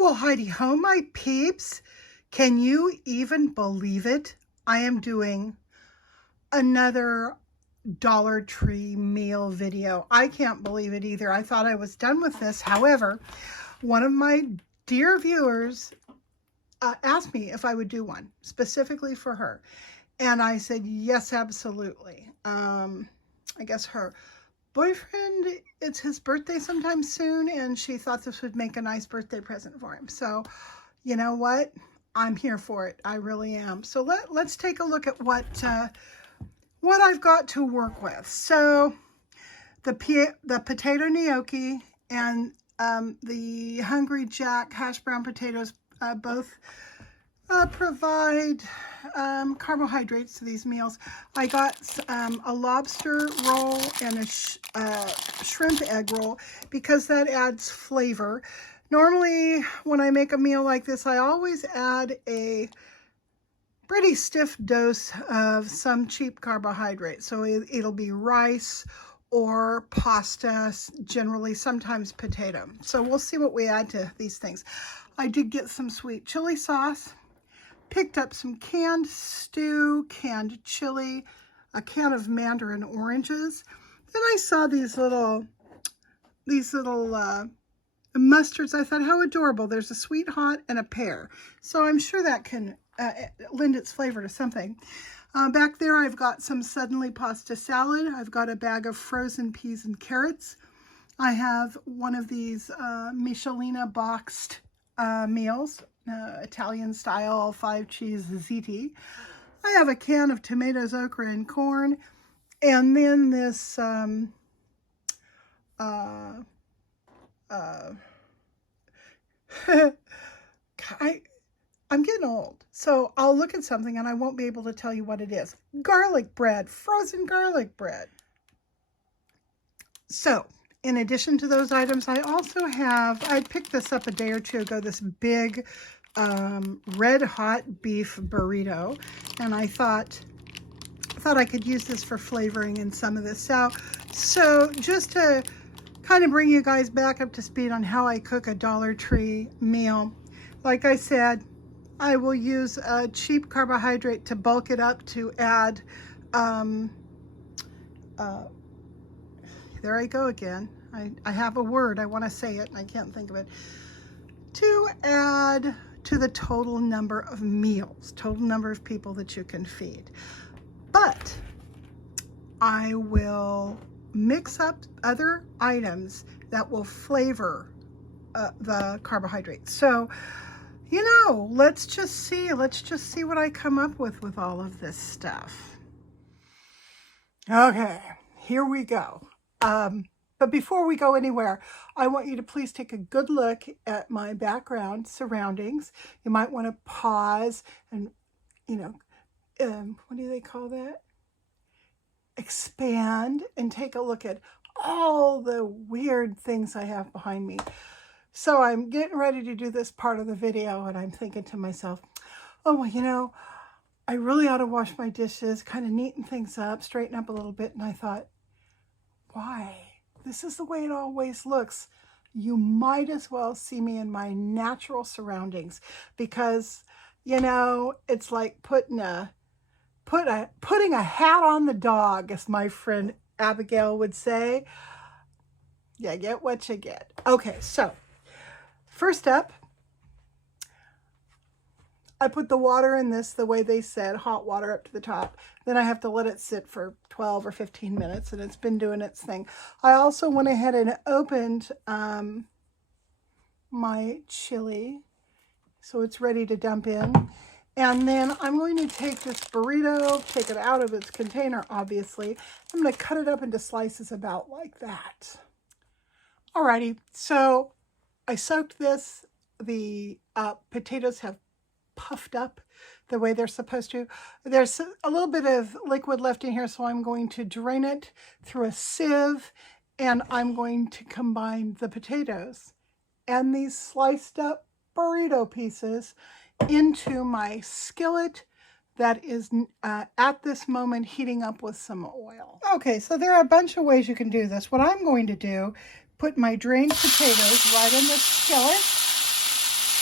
Well, Heidi ho, my peeps. Can you even believe it? I am doing another Dollar Tree meal video. I can't believe it either. I thought I was done with this. However, one of my dear viewers asked me if I would do one specifically for her. And I said, yes, absolutely. I guess her boyfriend, it's his birthday sometime soon, and she thought this would make a nice birthday present for him. So, you know what? I'm here for it. I really am. So let's take a look at what I've got to work with. So the potato gnocchi and the Hungry Jack hash brown potatoes both provide carbohydrates to these meals. I got a lobster roll and a shrimp egg roll because that adds flavor. Normally, when I make a meal like this, I always add a pretty stiff dose of some cheap carbohydrate. So it'll be rice or pasta, generally sometimes potato. So we'll see what we add to these things. I did get some sweet chili sauce, picked up some canned stew, canned chili, a can of mandarin oranges. Then I saw these little mustards. I thought, how adorable. There's a sweet hot and a pear. So I'm sure that can lend its flavor to something. Back there, I've got some suddenly pasta salad. I've got a bag of frozen peas and carrots. I have one of these Michelina boxed meals, Italian style 5-cheese ziti. I have a can of tomatoes, okra, and corn. And then this I'm getting old, so I'll look at something and I won't be able to tell you what it is. Garlic bread, frozen garlic bread. So, in addition to those items, I also have, I picked this up a day or two ago, this big red hot beef burrito, and I thought I could use this for flavoring in some of this. So just to kind of bring you guys back up to speed on how I cook a Dollar Tree meal, like I said, I will use a cheap carbohydrate to bulk it up to add, there I go again. I have a word, I want to say it, and I can't think of it. To add to the total number of meals, total number of people that you can feed. But I will mix up other items that will flavor the carbohydrates. So, you know, let's just see what I come up with all of this stuff. Okay, here we go. But before we go anywhere, I want you to please take a good look at my background surroundings. You might want to pause and, you know, what do they call that? Expand and take a look at all the weird things I have behind me. So I'm getting ready to do this part of the video and I'm thinking to myself, oh, well, you know, I really ought to wash my dishes, kind of neaten things up, straighten up a little bit. And I thought, why? This is the way it always looks. You might as well see me in my natural surroundings because, you know, it's like putting a hat on the dog, as my friend Abigail would say. You get what you get. Okay, so first up, I put the water in this the way they said, hot water up to the top. Then I have to let it sit for 12 or 15 minutes, and it's been doing its thing. I also went ahead and opened my chili, so it's ready to dump in. And then I'm going to take this burrito, take it out of its container, obviously. I'm going to cut it up into slices about like that. Alrighty, so I soaked this. The potatoes have puffed up the way they're supposed to. There's a little bit of liquid left in here, so I'm going to drain it through a sieve, and I'm going to combine the potatoes and these sliced up burrito pieces into my skillet that is at this moment heating up with some oil. Okay, so there are a bunch of ways you can do this. What I'm going to do, put my drained potatoes right in the skillet.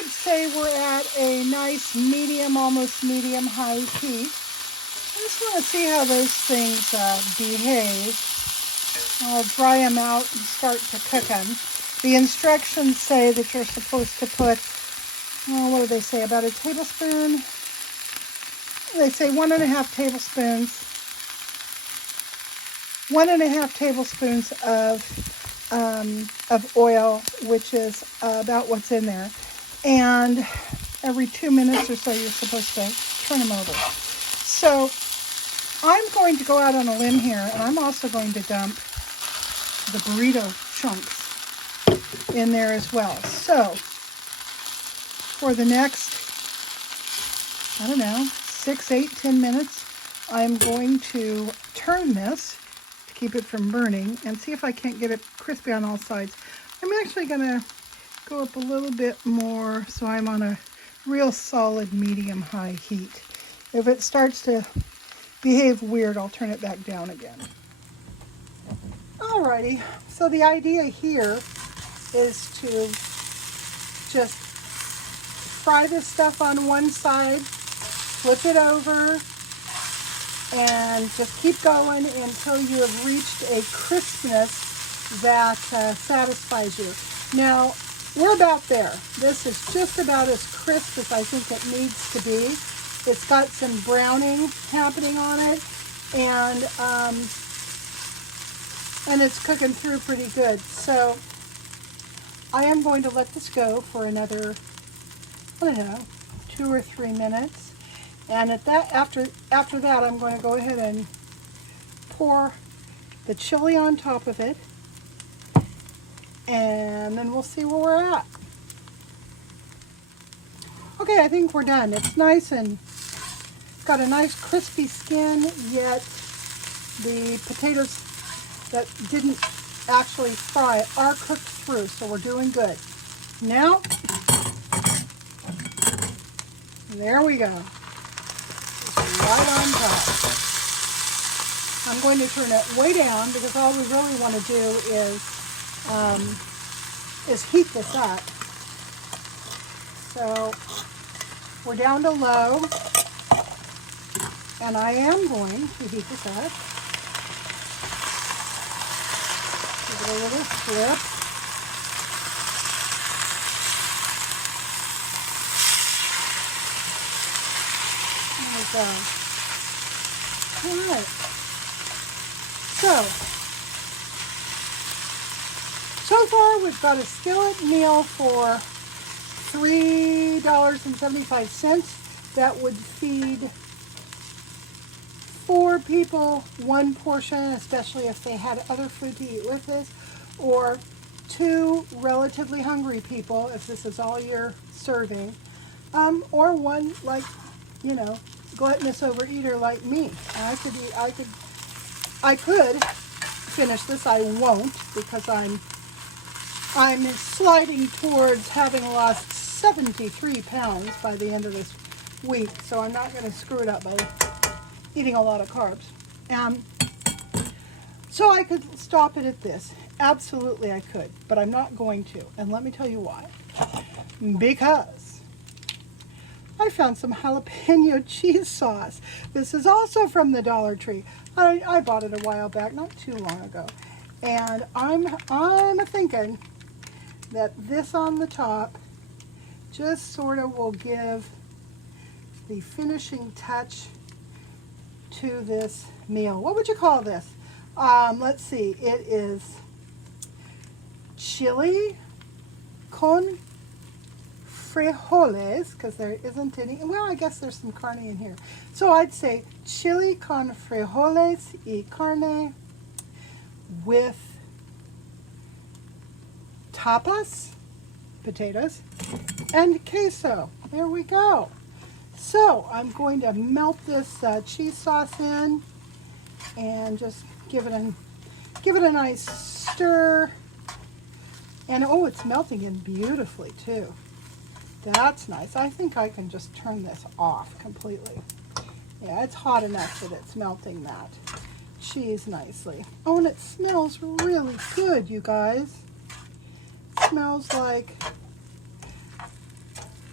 would say we're at a nice medium, almost medium high heat. I just want to see how those things behave. I'll dry them out and start to cook them. The instructions say that you're supposed to put, what do they say, about a tablespoon? They say 1.5 tablespoons. 1.5 tablespoons of oil, which is about what's in there. And every 2 minutes or so, you're supposed to turn them over. So I'm going to go out on a limb here, and I'm also going to dump the burrito chunks in there as well. So for the next, 6, 8, 10 minutes, I'm going to turn this to keep it from burning and see if I can't get it crispy on all sides. I'm actually going to go up a little bit more so I'm on a real solid medium high heat. If it starts to behave weird, I'll turn it back down again. Alrighty, so the idea here is to just fry this stuff on one side, flip it over, and just keep going until you have reached a crispness that satisfies you. Now, we're about there. This is just about as crisp as I think it needs to be. It's got some browning happening on it, and it's cooking through pretty good. So I am going to let this go for another, 2 or 3 minutes. And after that, I'm going to go ahead and pour the chili on top of it, and then we'll see where we're at. Okay, I think we're done. It's nice and it's got a nice crispy skin, yet the potatoes that didn't actually fry are cooked through, so we're doing good. Now, there we go. Just right on top. I'm going to turn it way down because all we really want to do is heat this up. So we're down to low, and I am going to heat this up. Give it a little flip. There we go. All right. So far we've got a skillet meal for $3.75. That would feed 4 people, 1 portion, especially if they had other food to eat with this, or 2 relatively hungry people if this is all you're serving, or 1 gluttonous overeater like me. I could finish this. I won't, because I'm sliding towards having lost 73 pounds by the end of this week, so I'm not going to screw it up by eating a lot of carbs. So I could stop it at this. Absolutely I could, but I'm not going to, and let me tell you why. Because I found some jalapeno cheese sauce. This is also from the Dollar Tree. I bought it a while back, not too long ago, and I'm thinking that this on the top just sort of will give the finishing touch to this meal. What would you call this? Let's see. It is chili con frijoles, because there isn't any. Well, I guess there's some carne in here. So I'd say chili con frijoles y carne with tapas, potatoes, and queso. There we go. So I'm going to melt this cheese sauce in and just give it a nice stir. And oh, it's melting in beautifully too. That's nice. I think I can just turn this off completely. Yeah, it's hot enough that it's melting that cheese nicely. Oh, and it smells really good, you guys. It smells like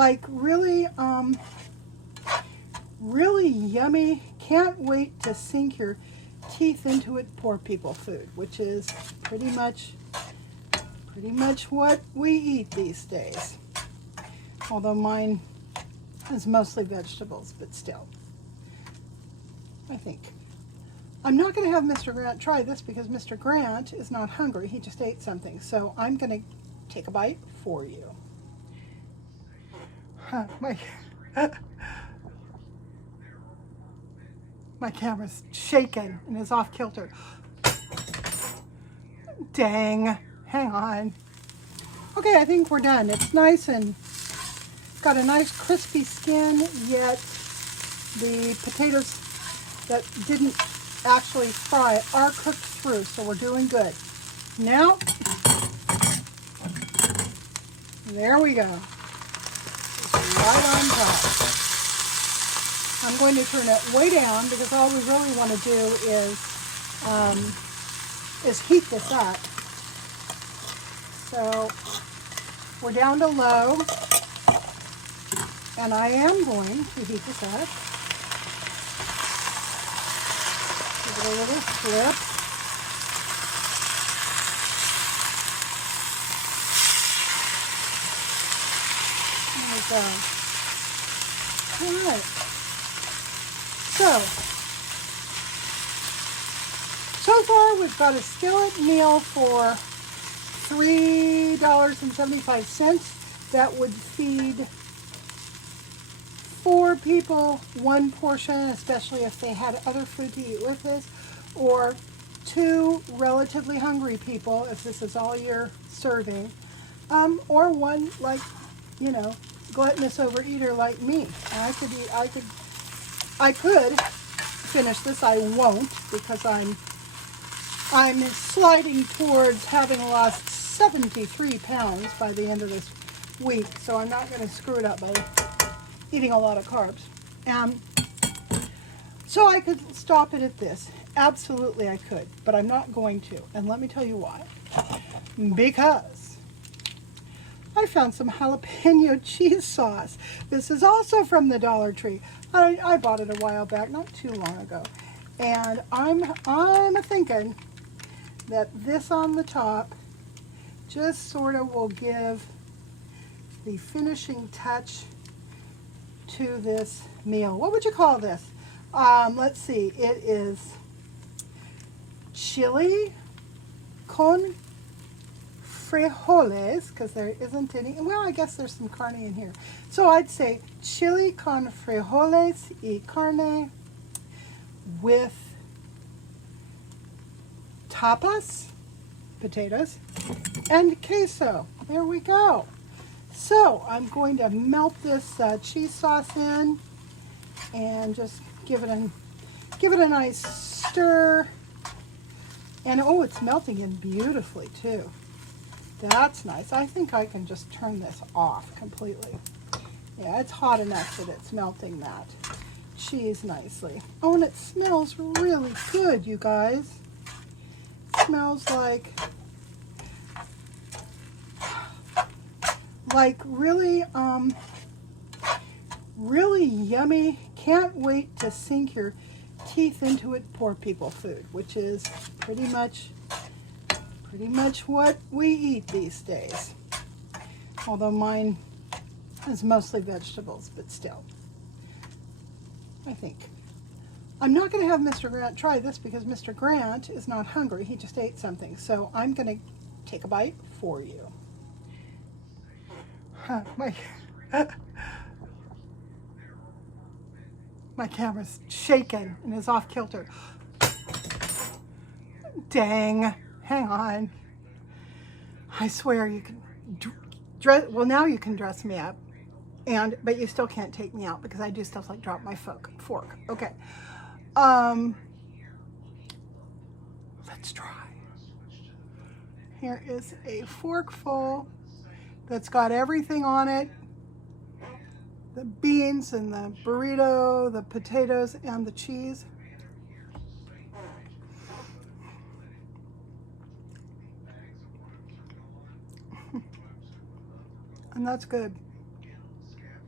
Like really, really yummy. Can't wait to sink your teeth into it. Poor people food, which is pretty much what we eat these days. Although mine is mostly vegetables, but still, I think. I'm not going to have Mr. Grant try this because Mr. Grant is not hungry. He just ate something. So I'm going to take a bite for you. My camera's shaking and is off kilter. Dang. Hang on. Okay, I think we're done. It's nice and got a nice crispy skin, yet the potatoes that didn't actually fry are cooked through, so we're doing good. Now, there we go. It's right on top. I'm going to turn it way down because all we really want to do is heat this up. So we're down to low, and I am going to heat this up. Give it a little flip. There we go. All right. So far we've got a skillet meal for $3.75. That would feed 4 people, 1 portion, especially if they had other food to eat with this, or 2 relatively hungry people if this is all you're serving, or 1 like, you know, gluttonous overeater like me. I could finish this. I won't because I'm sliding towards having lost 73 pounds by the end of this week, so I'm not going to screw it up by eating a lot of carbs. So I could stop it at this. Absolutely I could, but I'm not going to. And let me tell you why. Because I found some jalapeno cheese sauce. This is also from the Dollar Tree. I bought it a while back, not too long ago. And I'm thinking that this on the top just sort of will give the finishing touch to this meal. What would you call this? Let's see. It is chili con frijoles, because there isn't any. Well, I guess there's some carne in here. So I'd say chili con frijoles y carne with tapas, potatoes, and queso. There we go. So I'm going to melt this cheese sauce in and just give it a nice stir. And oh, it's melting in beautifully too. That's nice. I think I can just turn this off completely. Yeah, it's hot enough that it's melting that cheese nicely. Oh, and it smells really good, you guys. It smells like really, really yummy. Can't wait to sink your teeth into it. Poor people food, which is pretty much what we eat these days. Although mine is mostly vegetables, but still, I think. I'm not going to have Mr. Grant try this because Mr. Grant is not hungry. He just ate something. So I'm going to take a bite for you. My camera's shaking and is off kilter. Dang. Hang on. I swear you can dress. Well, now you can dress me up, but you still can't take me out because I do stuff like drop my fork. Okay. Let's try. Here is a forkful that's got everything on it. The beans and the burrito, the potatoes, and the cheese. And that's good.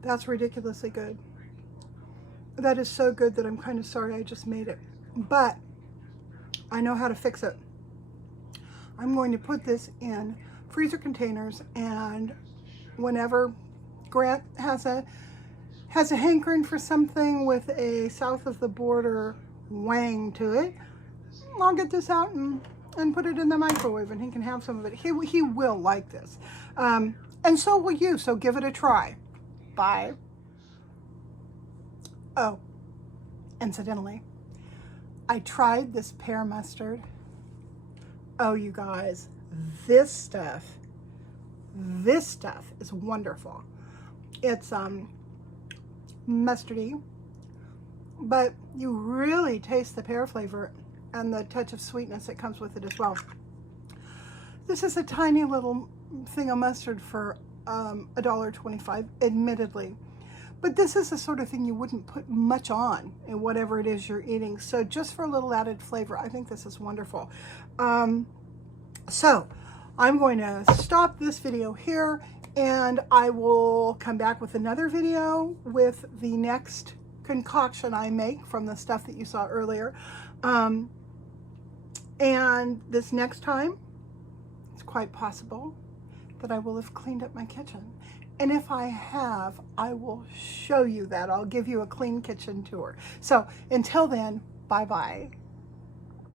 That's ridiculously good. That is so good that I'm kind of sorry I just made it. But I know how to fix it. I'm going to put this in freezer containers, and whenever Grant has a hankering for something with a south of the border wang to it, I'll get this out and put it in the microwave, and he can have some of it. He will like this. And so will you, so give it a try. Bye. Oh, incidentally, I tried this pear mustard. Oh, you guys, this stuff is wonderful. It's mustardy, but you really taste the pear flavor and the touch of sweetness that comes with it as well. This is a tiny little thing of mustard for $1.25, admittedly. But this is the sort of thing you wouldn't put much on in whatever it is you're eating. So just for a little added flavor, I think this is wonderful. So I'm going to stop this video here, and I will come back with another video with the next concoction I make from the stuff that you saw earlier. And this next time, it's quite possible that I will have cleaned up my kitchen. And if I have, I will show you that. I'll give you a clean kitchen tour. So until then, bye-bye.